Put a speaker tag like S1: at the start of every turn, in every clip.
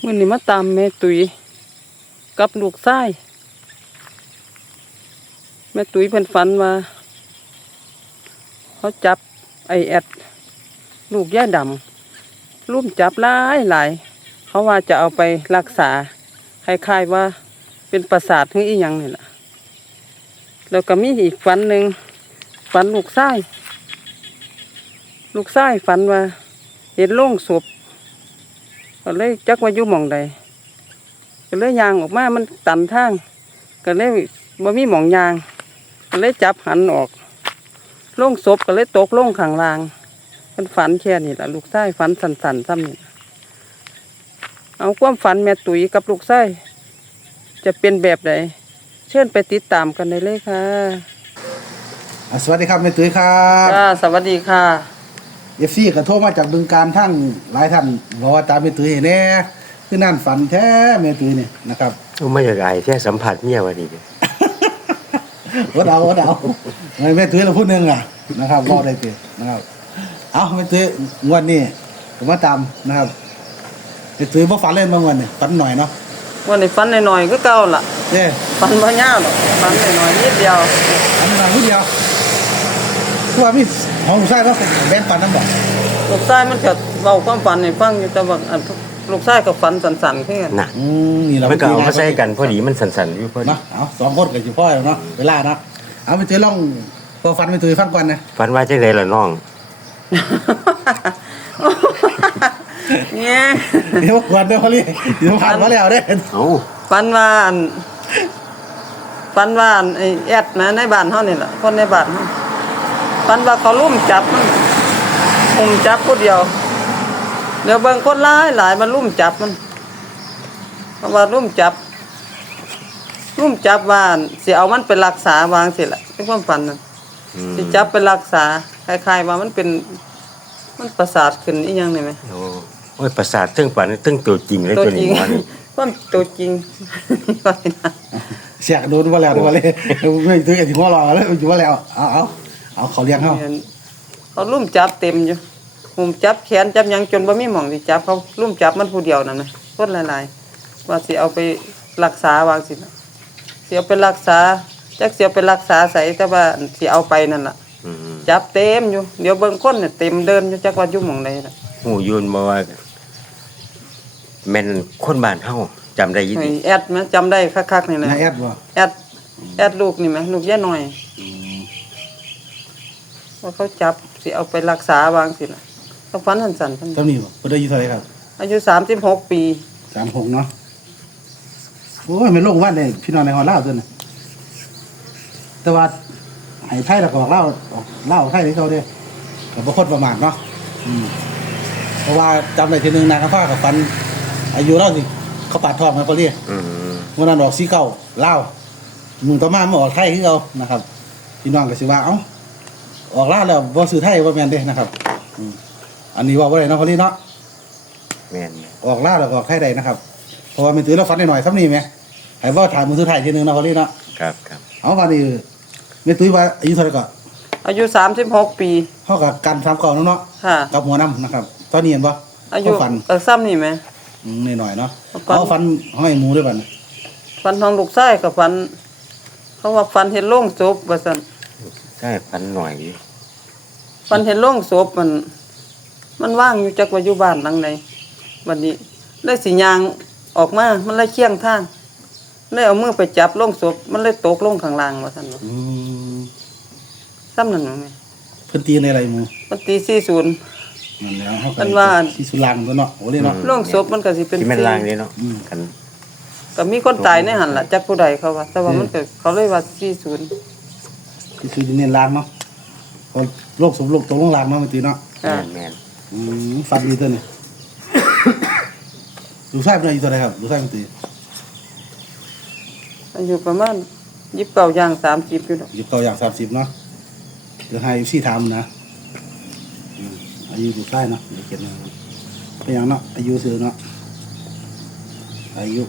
S1: มื้อนี้มาตามแม่ตุ๋ยกับลูกชายแม่ตุ๋ยเพิ่นฝันว่าเขาจับไอ้แอดลูกย่าดำรุมจับหลายเขาว่าจะเอาไปรักษาคล้ายๆว่าเป็นประสาทหรืออีหยังนี่ล่ะแล้วก็มีอีกฝันหนึ่งฝันลูกชายฝันว่าเห็นโลงศพก็เลยจักว่าอยู่หม้องใดก็เลยย่างออกมามันตันทางก็เลยบ่มีหม้องย่างก็เลยจับหันออกโลงศพก็เลยตกลงข้างล่างมันฝันแค่นี้ล่ะลูกชายฝันสั่นๆซ้ำนี่เอาความฝันแม่ตุ๋ยกับลูกชายจะเป็นแบบใดเชิญไปติดตามกันได้เลยค่ะ
S2: สวัสดีครับแม่ตุ้ยครับ
S1: จ้าสวัสดีค่ะ
S2: FC ก็โทรมาจากบึงการทั้งหลายท่านบอกว่าตามแม่ตุ้ยให้แน่คือนั่นฝันแท้แม่ตุ้ยนี่นะครับ
S3: ไม่อยากอายแค่สัมผัสเมียวันนี้
S2: วัดเอาแม่ตุ้ยเราพูดนึงนะครับบอกได้เต็มนะครับเอาแม่ตุ้ยงวดนี้ผมมาตามนะครับแม่ตุ้ยบ่ฝันเล่นบางวันนี่ฝันหน่อยเนาะ
S1: วันนี้ฝันหน่อยๆก็เก่าล่ะ
S2: เด้
S1: ฝันบ่ยาวหรอกฝันหน่อยๆนิดเดียว
S2: ฝันหน่อยนิดเดียวคือว่ามีของลูกชายก็แบ่งปันนำบ่
S1: ลูกชายมันก็เว้าความฝันให้ฟังอยู่แต่ว่าอันลูกชายก็ฝันสั่นๆคือกัน
S3: น่ะ
S2: นี่เรา
S3: มันก็เอามาใส่กันพอดีมันสั่นๆอยู่พอดี
S2: เนาะเอาสองคนก็สิพ่อแล้วเนาะเวลาเนาะเอาแม่ตุ้ยลองพอฝันแม่ตุ้ยฟังก่อนนะ
S3: ฝันว่าจังไดล่ะน้อง
S1: เนี่ย
S2: เดี๋ยวก่อนเด้อพอลี่เดี๋ยวผ่านมาแล้วเด้อ
S3: เอ้า
S1: ฝันว่าไอ้แอดนะในบ้านเฮานี่ล่ะคนในบ้านเฮาฝันว่าเขาลุมจับมันจับผู้เดียวเดี๋ยวเบิ่งคนหลายมันลุมจับมันเพราะว่าลุมจับว่าสิเอามันไปรักษาวางสิล่ะเป็นความฝันน่ะ สิจับไปรักษาคล้ายๆว่ามันประสาทขึ้นอีหยังนี่ไหม
S3: โอ้ยประสาทตึ้งฝันตึ้งตัวจริงเลย
S1: ตัว
S3: ตัว
S1: จริ
S3: นี้
S1: ง
S3: ว่านี่
S1: ความตัวจริง
S2: เสียกโดนมาแล้วมาเลยไม่ตื้อกันถึงว่ารอแล้วอยู่ว่าแล้วเอาเขาเลี้ยงเขา
S1: เขาลุ่มจับเต็มอยู่หุ่มจับแขนจับหยังจนบ่มีหม่องสิจับเขาลุ่มจับมันผู้เดียวนั่นนะคนหลายๆว่าสิเอาไปรักษาวางสิสิเอาไปรักษาจักสิเอาไปรักษาใส่แต่ว่าสิเอาไปนั่นล่ะ
S3: อืม
S1: จับเต็มอยู่เดี๋ยวเบิ่งคนเนี่ยเต็มเดินอยู่จักว่าอยู่หม่องใดล่ะ
S3: หูยุนมาว่าแม่นคนบ้านเฮาจำได้ยิน
S1: ไอ้แอดมั้ยจำได้คักๆนี่แหละ
S2: นายแอดบ่
S1: แอดลูกนี่ไหมลูกย่าหน่อยว่าเขาจับสิเอาไปรักษาวางสิล่ะเขาฟันสั่นๆเพิ่น
S2: เท่านี้บ่เพิ่นได้อายุเท่าไหร่ครับ
S1: อายุ36 ปี
S2: 36เนาะโอ้ยมันโลกว่านได้พี่น้องในฮอดลาวตัวน่ะแต่ว่าให้ไทยแล้วก็ออกลาวไทยให้เขาเด้ก็บ่คนประมาทเนาะเพราะว่าจำได้ทีนึงนากระฟ้ากับฟันอายุเราสิเขาปาดทองกันพอดี
S3: อืม
S2: วันนั้นออก49ลาวมึงต่อมามาออกไทยคือเขานะครับพี่น้องก็สิว่าเอ้าออกลาวแล้วบ่ซื้อไทยบ่แม่นเด้นะครับอันนี้ว่าบ่ได้เนาะพอดีเนาะ
S3: แม่น
S2: ออกลาวแล้วก็ออกไทยได้นะครับเพราะว่ามันตื้อเราฟันหน่อยๆซ้ำนี่แหมให้เว้าถามมือซื้อไทยทีนึงเนาะพอดีเนาะ
S3: ครับ
S2: เอาวันนี้แม่ตุ้ยว่าอายุเท่าไหร่ก็
S1: อายุ36 ปี
S2: เฮากับกัน3กล่องเนาะ
S1: ค่ะ
S2: กับหัวน้ำนะครับตอนนี้เห็นบ่
S1: อายุ
S2: ฟัน
S1: ซ้ำนี่ไหม
S2: หน่อยๆเนาะ
S1: ฟัน
S2: เอาฟันห้อยหมูด้วยบัด
S1: ฟันทองลูกไส้กับฟัน เขาว่าฟันเห็นโล่งศพว่าซั่น
S3: ใช่ฝันหน่อย
S1: ฟันเห็นโล่งศพมันว่างอยู่จักว่าอยู่บ้านหลังใดวันนี้เลยสิยางออกมามันเลยเคียงทางเลยเอามือไปจับโล่งศพมันเลยตกลงข้างล่างว่าซั่นว่า ซ้ำนั่นว่าไง
S2: เพิ่นตีในอะไรหมู
S1: มันตี40
S2: นั่นแล้วเฮา
S1: มันว่า
S2: ที่สุรางตัวเนาะโอ้เลยเนาะ
S1: โล่งศพมันก็สิเป็น
S3: ที่แม่น
S1: สี่
S3: ล่างนี่เนาะกัน
S1: ก็มีคนตายในหันล่ะจักผู้ใดเขาว่า แต่ว่ามันก็เขาเลยว่า40
S2: ที่สุดเน้นลางเนาะพอโลกสมโลกตกลงลางเนาะมันตีเนาะ
S1: อ่า
S3: แม่น
S2: ฟันดีตัวนี้ ดูใส่เป็นอายุเท่าไหร่ครับดูใส่มันตี
S1: อายุประมาณ29ย่าง30อยู่ดอก
S2: หยิบเก่าอย่าง30เนาะเดี๋ยวให้ซี่ถามนะอายุดูใส่เนาะเดี๋ยวเขียนมาเป็นอย่างเนาะอายุซื้อเนาะอายุ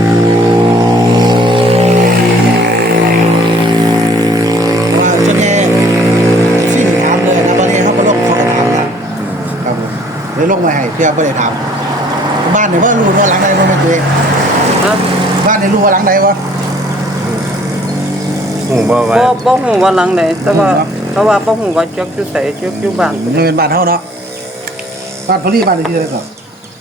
S2: ว่าส่วนใหญ่เลยลงมาให้เพื่อบ่ได้ถามบ้านนี่ว่ารู้ว่าหลังใดบ่แม่ตุ้ย
S1: ฮะ
S2: บ้านนี่รู้ว่าหลังใดบ่
S3: ฮู้บ่ว่า
S1: บ่ฮู้ว่าหลังใดแต่ว่าเขาว่าบ่ฮู้ว่าจักอยู่ไสจักอยู่บ้าน
S2: มันเป็นบ้านเฮาเนาะบ้านพลีบ้านเลขที่เท่าไหร่ก่อน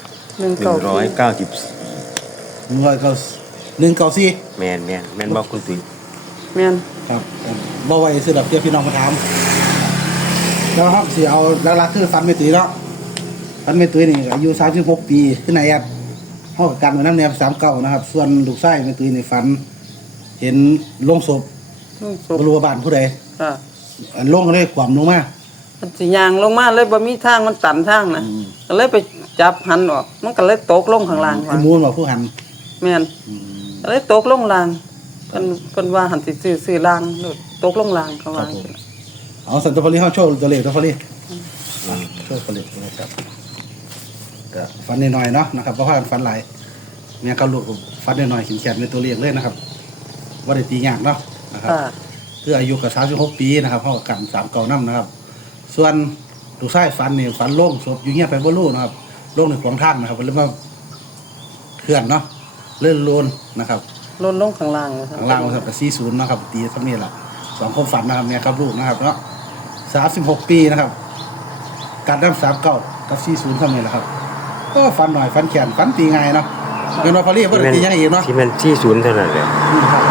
S3: 194
S2: 194
S3: แม่นบ่คุณตุ้ย
S1: แม่น
S2: ครับบ่ไว้ซื้อดอกเบี้ยพี่น้องมาถามแล้วครับสิเอาหลักๆคือฟันไม่ตุ้ยเนาะฟันไม่ตุ้ยนี่อายุ36ปีขึ้นไหนครับเฮากับกันไว้นำแนว39นะครับส่วนลูกชายไม่ตุ้ยนี่ฝันเห็นโลงศพ
S1: ศพ
S2: บ่รู้ว่าบ้านผู้ใด
S1: ค่ะ
S2: อันลงก็เลยความลงมา
S1: มันสิย่างลงมาเลยบ่มีทางมันตันทางนะก็เลยไปจับหันออกมันก็เลยตกลงข้างล่าง
S2: ไอ้
S1: ว่า
S2: มูลว่าผู้หัน
S1: แม่นก็เลยตกลงล่างเพิ่นว่าหันสิซื้อล่างโลดตกลงล่างเขาว่า
S2: เอาสันตพลีเฮาโชว์ตัวเลขตัวพลีโชว์ตัวเลขนะครับก็ฟันน้อยๆเนาะนะครับเพราะว่าฟันหลายแม่กับลูกฟันน้อยๆเขียนในตัวเลขเลยนะครับบ่ได้ตียากเนาะนะครับ
S1: ค่ะ
S2: คืออายุกับ36ปีนะครับเฮากับกัน39นำนะครับ ส่วนลูกชายฟันนี่ฟันโล่งศพอยู่เงียบไปบ่รู้นะครับโล่งในขวางทางนะครับเพิ่นเลยมาเคลื่อนเนาะเลื่อนโลนนะครับ
S1: ลดลงข้างล่างว่าซั่น
S2: ข้างล่างมันกับ40นะครับตีเท่านี้ล่ะสองความฝันนะครับแม่กับลูกนะครับเนาะ36ปีนะครับการนำ39กับ40เท่านี้แหละครับก็ฝันหน่อยฝันแขนฝันตีง่ายเนาะเงินว่าพอลี่บ่ได้ตียังอีกเนาะ
S3: ที่มัน40เท่านั้นแหละ
S2: ครับ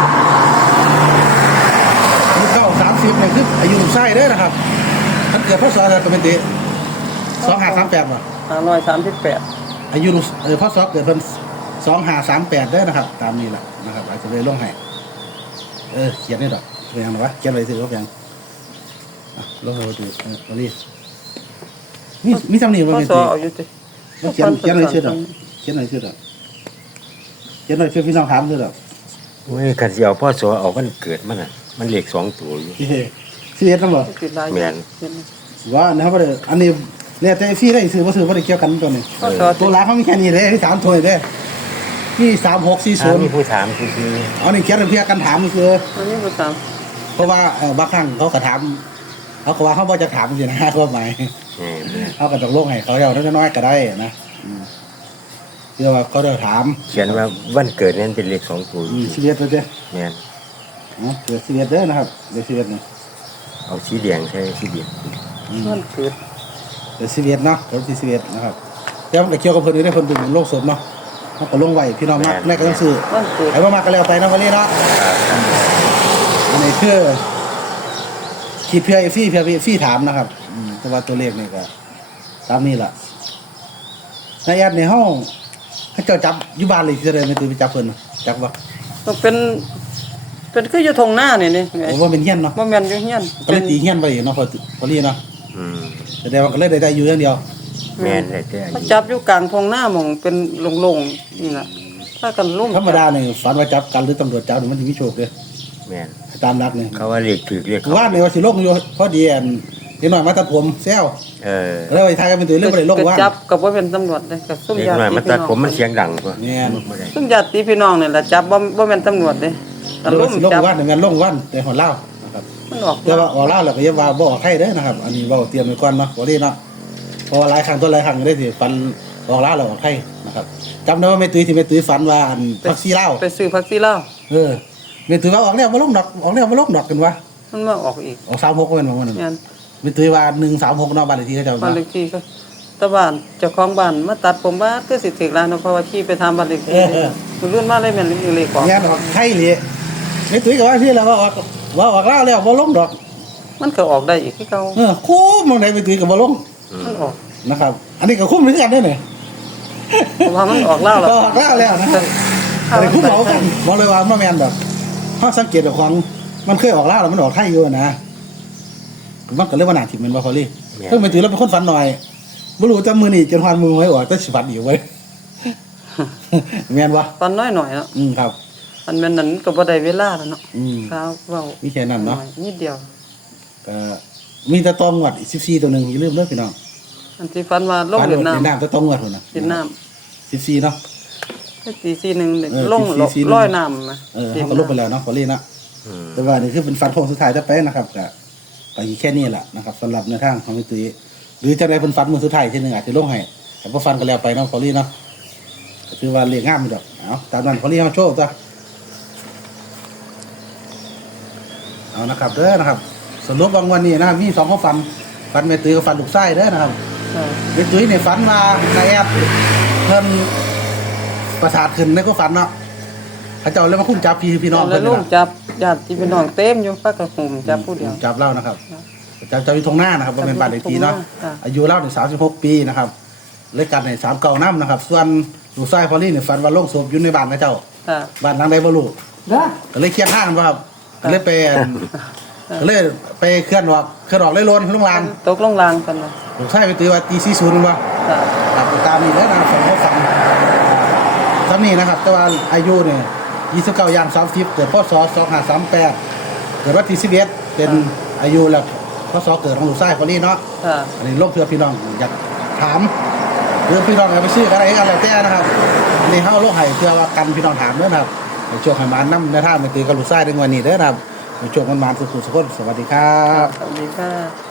S2: อายุเข้า30นี่คืออายุลูกชายเด้อนะครับมันเกิดพศอะไรก็เป็นติ2538บ่
S1: 538
S2: อายุลูกพศเกิดเพิ่น2538เด้อนะครับ ตามนี้ล่ะนะครับอาจจะเลยลงให้เขียนได้ดอกเพียงหรอวะเขียนไว้สิว่าเพียงลงให้ดูพอลี่มีจำนี้บ่
S1: พ
S2: เป็น
S1: ศ
S2: ติ
S1: เอาอยู่ติ
S2: เขียนหน่อยชื่อดอกเขียนหน่อยชื่อดอกเขียนหน่อยชื่อพี่น้องถามชื่อดอก
S3: โอ้ยคันสิเอาพ่อโสเอาวันเกิดมันน่ะมันเลข2ตัวอยู่
S2: ที่ชื่อเอ็ดนำบ่
S1: ติดลาย
S3: แม่น
S2: ว่านะครับบ่ได้อันนี้เนี่ยแต่ฟรีได้ซื้อบ่ซื้อบ่ได้เกี่ยวกันตัวนี้
S1: พศ
S2: ตัวหลักเขามีแค่นี้เลยที่3ถ้วยเด้ที่
S3: มี
S2: 3640
S3: ผู้ถามคือ
S2: เอานี่เขียนเพื่อกันถามคือ
S1: อันนี้บ่ตาม
S2: เพราะว่าบางครั้งเขาก็ถามเขาก็ว่าเขาบ่จะถามสินะความหมาย
S3: แม่น
S2: เขาก็ต้องลงให้เขาเดี๋ยวน้อยๆก็ได้นะเพื่อว่าเขาจะถาม
S3: เขียนว่าวันเกิดนั้นเป็นเลข2ตัวอยู่
S2: ชีวิตตัวเด้
S3: แม่น
S2: เกิดชีวิตเด้อนะครับเกิดชีวิตนี่
S3: เอาสีแดงใช่สีแดง
S1: มันเกิด
S2: เกิดชีวิตเนาะเกิดชีวิตนะครับแต่มันก็เกี่ยวกับเพิ่นอยู่ได้เพิ่นเป็นโรคสมเนาะมันก็ลงไว้พี่น้องมักแม่ก็ต้องซื้อ
S1: มันเกิด
S2: ไอ้บ่มักก็แล้วไปเนาะวันนี้เนาะอันนี้คือคิดเพื่อเพื่อถามนะครับแต่ว่าตัวเลขนี่ก็ตามนี้ล่ะในแอดในห้องให้เจ้าจับอยู่บ้านเลยจะได้ไม่ตื่นไปจับเพิ่นจักบ่
S1: ต้องเป็นคืออยู่ทงหน้านี่นี่
S2: ผมว่าเป็นเฮียนเนาะ
S1: บ่แม่นอยู่เฮียน
S2: ก็เลยตีเฮียนไปเนาะพอลี่เนาะ
S3: อืม
S2: แต่ว่าก็เลยได้อยู่อย่างเดียว
S3: แม่นได้แต่อา
S1: เขา
S3: ยุ
S1: จับอยู่กลางทงหน้าหมองเป็นโล่งๆนี่ล่ะถ้ากันลุ่ม
S2: ธรรมดานี่ฝันว่าจับกันหรือตำรวจจับนี่มันสิมีโชคเด้อ
S3: แม่น
S2: ตามหลักนี่
S3: เขาว่าเลขถูกเลขเขา
S2: ว่านี่ว่าสิลงอยู่พอดีอันนิดหน่อยมาตัดผมแซว
S3: เออ
S2: แล้วไปทายกันเป็นตัวเรื่องบ่ได้ลงว่า
S1: จับกับว่าเป็นตำรวจเลยกับซุ่ม
S3: เด็ก
S1: ญาติ
S3: หน่อยมา
S1: พี่
S3: ตัด
S1: น้อง
S3: ผมมันเสียงดังกว่า
S2: แม่น
S3: บ่ได้
S1: ซุ่มญาติพี่น้องนี่แหละจับบ่เป็นตำรวจเลยแต่
S2: แล้ว
S1: ลุ่ม
S2: สิลง
S1: จับ
S2: วันงานลงวันแต่หอเล่านะครับ
S1: มันออก
S2: แต่ว่าออกเล่าแล้วก็อย่าว่าบ่ออกไทยเด้อนะครับ อันนี้เว้าเตรียมไว้ก่อนเนาะบ่ได้เนาะเพราะว่าหลายครั้งตัวหลายครั้งได้สิฟันออกเล่าแล้วออกไทยนะครับจำได้ว่าแม่ตุ้ยที่แม่ตุ้ยฝันว่าอันพักซี่เล่า
S1: ไปซื้อผักซีลาว
S2: แม่ตุ้ยว่าออกแล้วบ่ลงดอกออกแล้วบ่ลงดอกกันวะ
S1: มันมาออกอีก
S2: ออก36ก็แม่นบ่มันนั่น
S1: แม่น
S2: แม่ตุ้ยว่า136เนาะบ้านเลขที่เขาเจ้า
S1: บ้าน
S2: เนาะ
S1: เลขที่ก็ตะบ้านเจ้าของบ้านมาตัดผมว่าคือสิถึกแล้วเนาะเพราะว่าขี่ไปทำบ้านเลขที่มันรุ่นมาเลยแม่นเลขของ
S2: งานออกไทยเลยแม่ตุ้ยก็ว่าพี่แล้วว่าออกเล่าแล้วบ่ลงดอก
S1: มันก็ออกได้อีกคือเก่า
S2: คุ้มมองไหนแม่ตุ้ยก็บ่ลง
S1: มันออก
S2: นะครับ อันนี้ก็คุ้มเหมือนกันเด้อเนี่ย
S1: เพราะว่ามันออกแล้ว
S2: ก็ออกเล่าแล้วนะครับแต่คุ้มเหมากันบอกเลยว่าบ่แม่นดอกเพราะสังเกตจากของมันเคยออกเล่าแล้วมันออกไทยอยู่นะมันก็เลยว่าหน้าถิ่มแม่นบ่พอลี่เพิ่นแม่ตุ้ยเราเป็นคนฝันหน่อยบ่รู้จักมื้อนี้จนฮอดมือไว้ออกแต่สิฝันอยู่ไว้ แม่นบ่
S1: ปันน้อยหน่อยเนาะ
S2: ครับ
S1: อันแม่นนั้นก็บ่ได้เวลาแล้วเนาะ ครับเว้า
S2: มีแค่นั้นเนาะ
S1: นิดเดียว
S2: ก็มีแต่ตองวดอีก14ตัวหนึงอย่าลืมเด้อพี่น้อง
S1: อันที่ฟันว่าลง
S2: ฝัน
S1: เวียดนาม
S2: เวียดนามแต่ตองวดพุ่นน่ะ
S1: เวียดนาม
S2: 14เนาะ
S1: ตี4นึง ลง
S2: ตี4
S1: ร้อยน้ำนะ
S2: เขาก็ลบไปแล้วเนาะพอลี่เนาะ
S3: อืม
S2: แต่ว่านี่คือเป็นฟันโค้งสุดท้ายจะไปนะครับก็อีกแค่นี้แหละนะครับสำหรับในทางของพี่ตุ้ยหรือจะได้เป็นฟันมือสุดท้ายทีหนึงอาจจะลงให้แต่พอฟันกันแล้วไปเนาะพอลี่เนาะก็คือว่าเรียกง่ามอยู่ดอกเอาตามนั้นพอลี่มาโชว์ตัวเอานะครับเด้อนะครับสรุปวันนี้นะครับมี2ข้อฟันแม่ตุ้ยกับฟันลูกไส้เด้อนะครับ
S1: ค่ะ
S2: แม่ตุ้ยเนี่ยฝันว่านายแอบเพิ่นประสาทขึ้นในก็ฝันเนาะเขาเจ้าเลยมาคุ้มจับพี่น้อง
S1: แล้
S2: เพิ่
S1: วน ลุ
S2: นี่
S1: ง
S2: นะ
S1: จับญาติพี่น้องเต็มอยู่ปากกระหุ่มจับผู้เดียว
S2: จับเล่านะครับจับอยู่ตรงหน้านะครับบ่เป็นบ้านเลขที่เนาะ
S1: ค่ะ
S2: อายุเล่าเนี่ย36 ปีนะครับเลขกันใน39น้ำนะครับส่วนลูกชายพอลี่เนี่ยฝันว่าโลงศพอยู่ในบ้านนะเจ้า
S1: ค่ะ
S2: บ้านหลังใดบ่รู้
S1: เด้อ
S2: ก็เลยเคียงข้างกันว่าครับก็เลยไปก็เลยไปเคลื่อนออกเลยโลนลงลาน
S1: ตกลงรางกันนะ
S2: ลูกชายไปตีว่าตี40มันว่า
S1: ค่ะ
S2: ครับตามนี้แล้วนะครับสองข้อฝันซ้ำนี้นะครับแต่ว่าอายุเนี่ย29ย่าง30เกิดพศ2538เกิดวันที่11เป็นอายุแล้วพศเกิดของลูกชายคนนี้เนาะ
S1: ค่ะ
S2: อันนี้โลกเพื่อพี่น้องอยากถามหรือพี่น้องอยากไปซื้ออะไรกันแล้วแต่นะครับอันนี้เฮาโลกให้เพื่อว่ากันพี่น้องถามเด้อนะครับในช่วงให้มานำในท่าไปตีกับลูกชายในวันนี้เด้อนะครับในช่วงมันมาสุขสุขสวัสดีครับ
S1: สวัสดีค่ะ